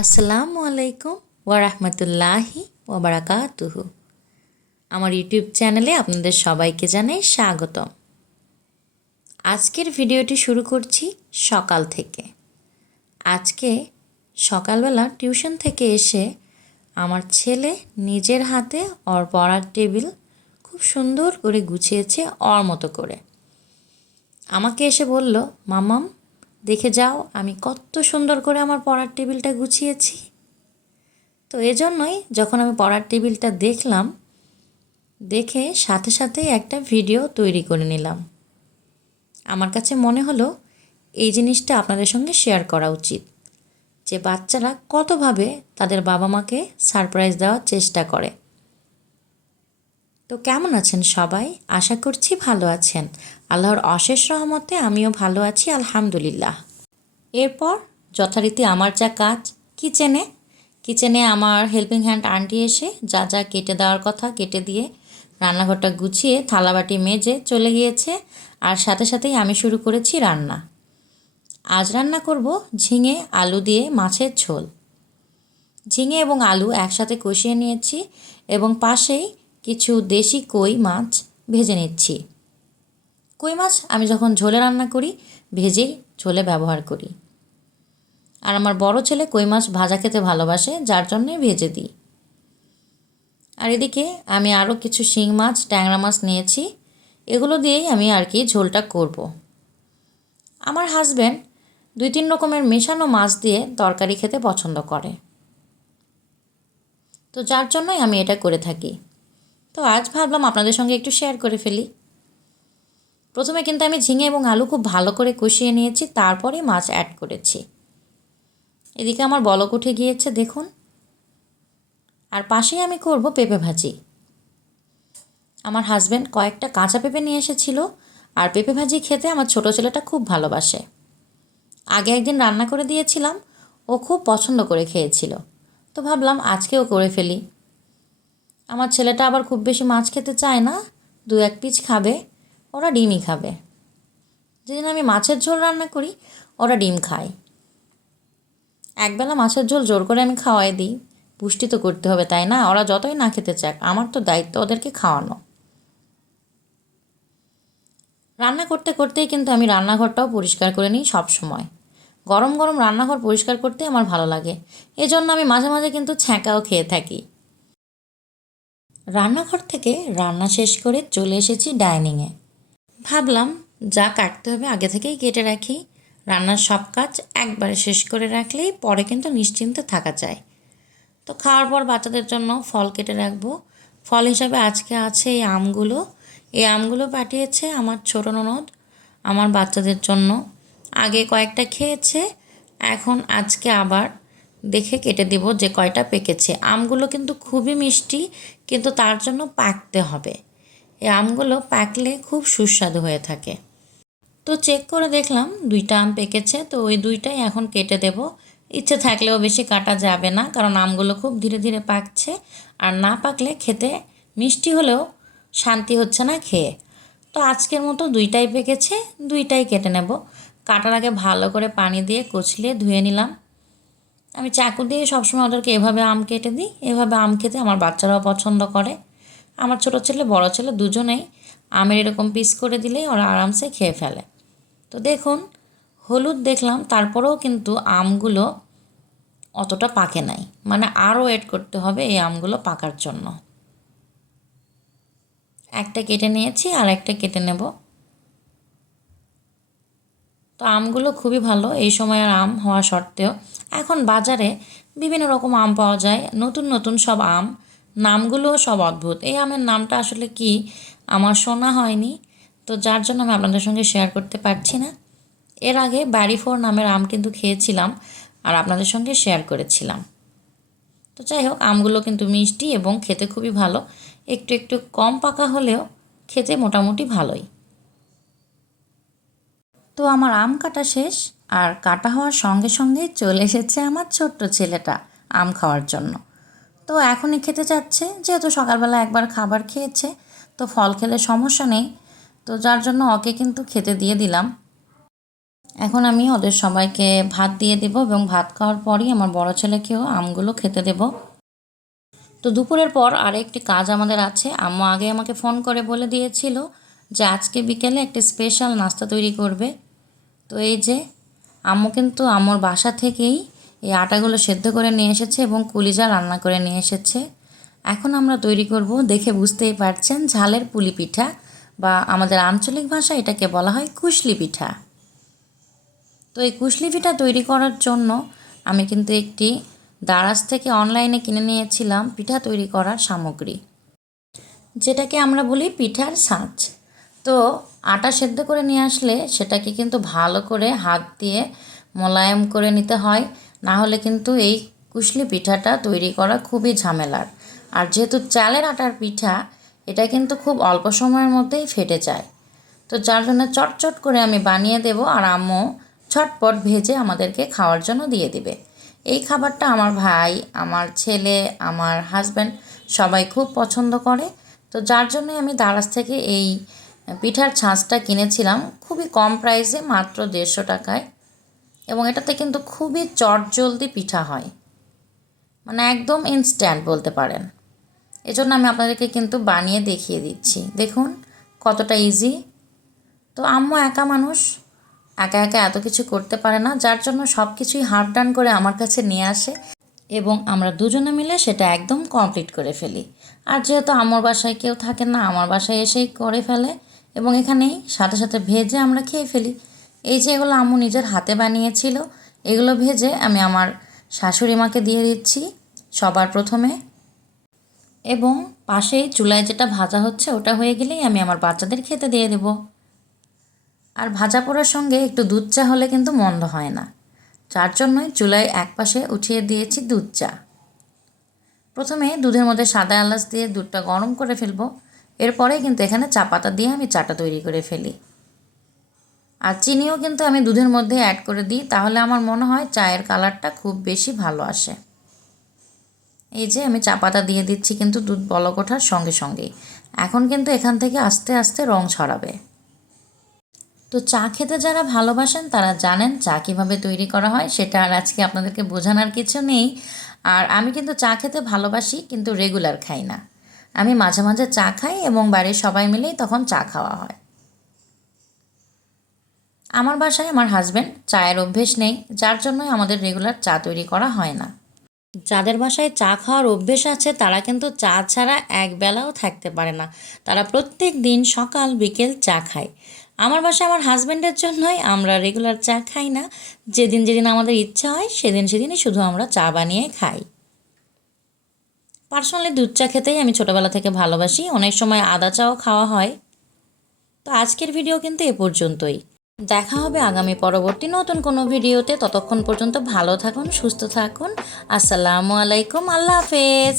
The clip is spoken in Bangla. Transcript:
আসসালামু আলাইকুম ওয়া রাহমাতুল্লাহি ওয়া বারাকাতুহু। আমার ইউটিউব চ্যানেলে আপনাদের সবাইকে জানাই স্বাগতম। আজকের ভিডিওটি শুরু করছি সকাল থেকে। আজকে সকালবেলা টিউশন থেকে এসে আমার ছেলে নিজের হাতে ওর পড়ার টেবিল খুব সুন্দর করে গুছিয়েছে ওর মতো করে। আমাকে এসে বলল, মামাম দেখে যাও আমি কত সুন্দর করে আমার পড়ার টেবিলটা গুছিয়েছি। তো এজন্যই যখন আমি পড়ার টেবিলটা দেখলাম, দেখে সাথে সাথেই একটা ভিডিও তৈরি করে নিলাম। আমার কাছে মনে হলো এই জিনিসটা আপনাদের সঙ্গে শেয়ার করা উচিত, যে বাচ্চারা কতভাবে তাদের বাবা মাকে সারপ্রাইজ দেওয়ার চেষ্টা করে। তো কেমন আছেন সবাই? আশা করছি ভালো আছেন। আল্লাহর অশেষ রহমতে আমিও ভালো আছি, আলহামদুলিল্লাহ। এরপর যথারীতি আমার যা কাজ, কিচেনে আমার হেল্পিং হ্যান্ড আন্টি এসে যা যা কেটে দেওয়ার কথা কেটে দিয়ে রান্নাঘরটা গুছিয়ে থালাবাটি মেজে চলে গিয়েছে। আর সাথে সাথেই আমি শুরু করেছি রান্না। আজ রান্না করব ঝিঙে আলু দিয়ে মাছের ঝোল। ঝিঙে এবং আলু একসাথে কষিয়ে নিয়েছি এবং পাশেই কিছু দেশি কই মাছ ভেজে নিচ্ছি। কই মাছ আমি যখন ঝোলে রান্না করি ভেজেই ঝোলে ব্যবহার করি। আর আমার বড় ছেলে কই মাছ ভাজা খেতে ভালোবাসে, যার জন্যে ভেজে দিই। আর এদিকে আমি আরও কিছু শিং মাছ, ট্যাংরা মাছ নিয়েছি। এগুলো দিয়েই আমি আর কি ঝোলটা করব। আমার হাজব্যান্ড 2-3 রকমের মেশানো মাছ দিয়ে তরকারি খেতে পছন্দ করে, তো যার জন্যই আমি এটা করে থাকি। তো আজ ভাবলাম আপনাদের সঙ্গে একটু শেয়ার করে ফেলি। প্রথমে কিন্তু আমি ঝিঙে এবং আলু খুব ভালো করে কষিয়ে নিয়েছি, তারপরে মাছ অ্যাড করেছি। এদিকে আমার বলক উঠে গিয়েছে দেখুন। আর পাশেই আমি করব পেঁপে ভাজি। আমার হাজব্যান্ড কয়েকটা কাঁচা পেঁপে নিয়ে এসেছিল, আর পেঁপে ভাজি খেতে আমার ছোটো ছেলেটা খুব ভালোবাসে। আগে একদিন রান্না করে দিয়েছিলাম, ও খুব পছন্দ করে খেয়েছিল, তো ভাবলাম আজকেও করে ফেলি। আমার ছেলেটা আবার খুব বেশি মাছ খেতে চায় না, 2-1 পিস খাবে, ওরা ডিমই খাবে। যেদিন আমি মাছের ঝোল রান্না করি ওরা ডিম খায়। একবেলা মাছের ঝোল জোর করে আমি খাওয়াই দিই, পুষ্টি তো করতে হবে তাই না? ওরা যতই না খেতে চাক, আমার তো দায়িত্ব ওদেরকে খাওয়ানো। রান্না করতে করতেই কিন্তু আমি রান্নাঘরটাও পরিষ্কার করে নিই সব সময়। গরম গরম রান্নাঘর পরিষ্কার করতে আমার ভালো লাগে, এজন্য আমি মাঝে মাঝে কিন্তু ছ্যাঁকাও খেয়ে থাকি। রান্নাঘর থেকে রান্না শেষ করে চলে এসেছি ডাইনিংয়ে। ভাবলাম যা কাটতে হবে আগে থেকেই কেটে রাখি, রান্নার সব কাজ একবারে শেষ করে রাখলেই পরে কিন্তু নিশ্চিন্তে থাকা যায়। তো খাওয়ার পর বাচ্চাদের জন্য ফল কেটে রাখবো। ফল হিসাবে আজকে আছে এই আমগুলো পাঠিয়েছে আমার ছোটো ননদ আমার বাচ্চাদের জন্য। আগে কয়েকটা খেয়েছে, এখন আজকে আবার দেখে কেটে দেব যে কয়টা পেকেছে। আমগুলো কিন্তু খুবই মিষ্টি, কিন্তু তার জন্য পাকতে হবে। এই আমগুলো পাকলে খুব সুস্বাদু হয়ে থাকে। তো চেক করে দেখলাম 2টা আম পেকেছে, তো ওই 2টাই এখন কেটে দেব। ইচ্ছে থাকলেও বেশি কাটা যাবে না, কারণ আমগুলো খুব ধীরে ধীরে পাকছে, আর না পাকলে খেতে মিষ্টি হলেও শান্তি হচ্ছে না খেয়ে। তো আজকের মতো 2টাই পেকেছে, 2টাই কেটে নেব। কাটার আগে ভালো করে পানি দিয়ে কচলিয়ে ধুয়ে নিলাম। আমি চাকু দিয়ে সবসময় ওদেরকে এভাবে আম কেটে দিই, এভাবে আম খেতে আমার বাচ্চারাও পছন্দ করে। আমার ছোটো ছেলে বড় ছেলে দুজনেই আমের এরকম পিস করে দিলেই ওরা আরামসে খেয়ে ফেলে। তো দেখুন হলুদ দেখলাম, তারপরেও কিন্তু আমগুলো অতটা পাকে নাই, মানে আরও ওয়েট করতে হবে এই আমগুলো পাকার জন্য। একটা কেটে নিয়েছি আর একটা কেটে নেব। তো আমগুলো খুবই ভালো এই সময়ের আম হওয়া সত্ত্বেও। এখন বাজারে বিভিন্ন রকম আম পাওয়া যায়, নতুন নতুন সব আম, নামগুলোও সব অদ্ভুত। এই আমের নামটা আসলে কি আমার শোনা হয়নি, তো যার জন্য আমি আপনাদের সঙ্গে শেয়ার করতে পারছি না। এর আগে ব্যারিফোর নামের আম কিন্তু খেয়েছিলাম আর আপনাদের সঙ্গে শেয়ার করেছিলাম। তো যাই হোক, আমগুলো কিন্তু মিষ্টি এবং খেতে খুবই ভালো, একটু একটু কম পাকা হলেও খেতে মোটামুটি ভালোই। তো আমার আম কাটা শেষ, আর কাটা হওয়ার সঙ্গে সঙ্গে চলে এসেছে আমার ছোট্ট ছেলেটা আম খাওয়ার জন্য। তো এখনই খেতে চাচ্ছে, যেহেতু সকালবেলা একবার খাবার খেয়েছে, তো ফল খেলে সমস্যা নেই, তো যার জন্য ওকে কিন্তু খেতে দিয়ে দিলাম। এখন আমি ওদের সবাইকে ভাত দিয়ে দেব এবং ভাত খাওয়ার পরই আমার বড় ছেলেকেও আমগুলো খেতে দেব। তো দুপুরের পর আরেকটি কাজ আমাদের আছে। আম্মু আগে আমাকে ফোন করে বলে দিয়েছিল যে আজকে বিকেলে একটি স্পেশাল নাস্তা তৈরি করবে। তো এই যে আম্মু কিন্তু আম্মুর বাসা থেকেই এই আটাগুলো সেদ্ধ করে নিয়ে এসেছে এবং কুলিজা রান্না করে নিয়ে এসেছে। এখন আমরা তৈরি করব, দেখে বুঝতেই পারছেন, ঝালের পুলি পিঠা, বা আমাদের আঞ্চলিক ভাষায় এটাকে বলা হয় কুশলি পিঠা। তো এই কুশলি পিঠা তৈরি করার জন্য আমি কিন্তু একটি দারাজ থেকে অনলাইনে কিনে নিয়েছিলাম পিঠা তৈরি করার সামগ্রী, যেটাকে আমরা বলি পিঠার ছাঁচ। তো আটা সেদ্ধ করে নিয়ে আসলে সেটাকে কিন্তু ভালো করে হাত দিয়ে মোলায়েম করে নিতে হয়, না হলে কিন্তু এই কুশলি পিঠাটা তৈরি করা খুবই ঝামেলার। আর যেহেতু চালের আটার পিঠা, এটা কিন্তু খুব অল্প সময়ের মধ্যেই ফেটে যায়। তো যার জন্য চটচট করে আমি বানিয়ে দেব, আর আম্মু ছটপট ভেজে আমাদেরকে খাওয়ার জন্য দিয়ে দিবে। এই খাবারটা আমার ভাই, আমার ছেলে, আমার হাজব্যান্ড সবাই খুব পছন্দ করে। তো যার জন্যই আমি দারাজ থেকে এই পিঠার ছাঁচটা কিনেছিলাম খুবই কম প্রাইসে, মাত্র 150 টাকায়। এবং এটাতে কিন্তু খুবই চটজলদি পিঠা হয়, মানে একদম ইনস্ট্যান্ট বলতে পারেন। এজন্য আমি আপনাদেরকে কিন্তু বানিয়ে দেখিয়ে দিচ্ছি, দেখুন কতটা ইজি। তো আম্মু একা মানুষ, একা একা এত কিছু করতে পারে না, যার জন্য সব কিছুই হাফ ডান করে আমার কাছে নিয়ে আসে এবং আমরা দুজনে মিলে সেটা একদম কমপ্লিট করে ফেলি। আর যেহেতু আমার বাসায় কেউ থাকে না, আমার বাসায় এসেই করে ফেলে এবং এখানেই সাথে সাথে ভেজে আমরা খেয়ে ফেলি। এই যে এগুলো আম্মু নিজের হাতে বানিয়েছিল, এগুলো ভেজে আমি আমার শাশুড়ি মাকে দিয়ে দিচ্ছি সবার প্রথমে, এবং পাশেই চুলায় যেটা ভাজা হচ্ছে ওটা হয়ে গেলেই আমি আমার বাচ্চাদের খেতে দিয়ে দেব। আর ভাজা পোড়ার সঙ্গে একটু দুধ চা হলে কিন্তু মন্দ হয় না, যার জন্যই চুলায় একপাশে উঠিয়ে দিয়েছি দুধ চা। প্রথমে দুধের মধ্যে সাদা এলাচ দিয়ে দুধটা গরম করে ফেলবো, এরপরে কিন্তু এখানে চা পাতা দিয়ে আমি চাটা তৈরি করে ফেলি। আর চিনিও কিন্তু আমি দুধের মধ্যে অ্যাড করে দিই, তাহলে আমার মনে হয় চায়ের কালারটা খুব বেশি ভালো আসে। এই যে আমি চা পাতা দিয়ে দিচ্ছি কিন্তু দুধ বলক ওঠার সঙ্গে সঙ্গেই। এখন কিন্তু এখান থেকে আস্তে আস্তে রং ছড়াবে। তো চা খেতে যারা ভালোবাসেন তারা জানেন চা কীভাবে তৈরি করা হয়, সেটা আর আজকে আপনাদেরকে বোঝানোর কিছু নেই। আর আমি কিন্তু চা খেতে ভালোবাসি, কিন্তু রেগুলার খাই না। আমি মাঝে মাঝে চা খাই এবং বাড়ির সবাই মিলেই তখন চা খাওয়া হয়। আমার বাসায় আমার হাজব্যান্ড চায়ের অভ্যেস নেই, যার জন্যই আমাদের রেগুলার চা তৈরি করা হয় না। যাদের বাসায় চা খাওয়ার অভ্যেস আছে তারা কিন্তু চা ছাড়া এক বেলাও থাকতে পারে না, তারা প্রত্যেক দিন সকাল বিকেল চা খায়। আমার বাসায় আমার হাজব্যান্ডের জন্যই আমরা রেগুলার চা খাই না, যেদিন যেদিন আমাদের ইচ্ছা হয় সেদিন সেদিনই শুধু আমরা চা বানিয়ে খাই। পার্সোনালি দুধ চা খেতেই আমি ছোটোবেলা থেকে ভালোবাসি, অনেক সময় আদা চাও খাওয়া হয়। তো আজকের ভিডিও কিন্তু এ পর্যন্তই, দেখা হবে আগামী পরবর্তী নতুন কোনো ভিডিওতে। ততক্ষণ পর্যন্ত ভালো থাকুন, সুস্থ থাকুন। আসসালামু আলাইকুম, আল্লাহ হাফেজ।